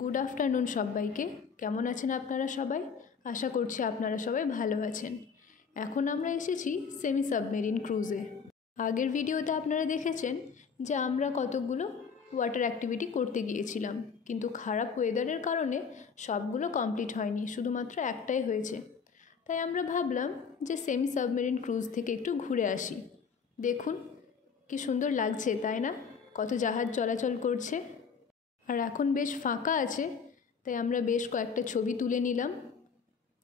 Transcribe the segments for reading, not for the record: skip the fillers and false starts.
Good afternoon সবাইকে। কেমন আছেন আপনারা সবাই? আশা করছি আপনারা সবাই ভালো আছেন। এখন আমরা এসেছি সেমি সাবমেরিন ক্রুজে। আগের ভিডিওতে আপনারা দেখেছেন যে আমরা কতগুলো ওয়াটার অ্যাক্টিভিটি করতে গিয়েছিলাম, কিন্তু খারাপ ওয়েদারের কারণে সবগুলো কমপ্লিট হয়নি, শুধুমাত্র একটাই হয়েছে। তাই আমরা ভাবলাম যে সেমি সাবমেরিন ক্রুজ থেকে একটু ঘুরে আসি। দেখুন কি সুন্দর লাগছে, তাই না? কত জাহাজ চলাচল করছে, আর এখন বেশ ফাঁকা আছে, তাই আমরা বেশ কয়েকটা ছবি তুলে নিলাম।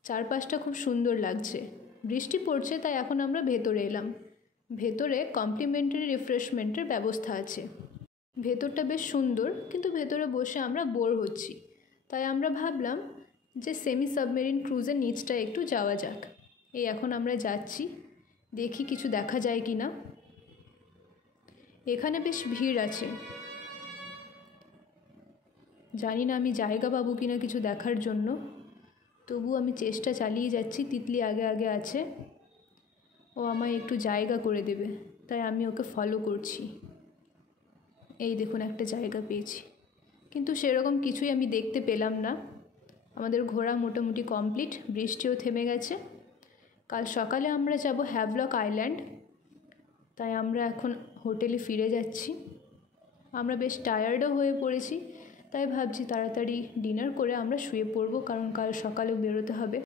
চারপাশটা খুব সুন্দর লাগছে, বৃষ্টি পড়ছে, তাই এখন আমরা ভেতরে এলাম। ভেতরে কমপ্লিমেন্টারি রিফ্রেশমেন্টের ব্যবস্থা আছে। ভেতরটা বেশ সুন্দর, কিন্তু ভেতরে বসে আমরা বোর হচ্ছি, তাই আমরা ভাবলাম যে সেমি সাবমেরিন ক্রুজের নিচটা একটু যাওয়া যাক। এই এখন আমরা যাচ্ছি, দেখি কিছু দেখা যায় কি না। এখানে বেশ ভিড় আছে, জানি না আমি জায়গা পাবো কিনা কিছু দেখার জন্য, তবু আমি চেষ্টা চালিয়ে যাচ্ছি। তিতলি আগে আগে আছে, ও আমায় একটু জায়গা করে দেবে, তাই আমি ওকে ফলো করছি। এই দেখুন একটা জায়গা পেয়েছি, কিন্তু সেরকম কিছুই আমি দেখতে পেলাম না। আমাদের ঘোরা মোটামুটি কমপ্লিট, বৃষ্টিও থেমে গেছে। কাল সকালে আমরা যাব হ্যাভলক আইল্যান্ড, তাই আমরা এখন হোটেলে ফিরে যাচ্ছি। আমরা বেশ টায়ার্ডও হয়ে পড়েছি, তাই ভাবছি তাড়াতাড়ি ডিনার করে আমরা শুয়ে পড়ব, কারণ কাল সকালেও বেরোতে হবে।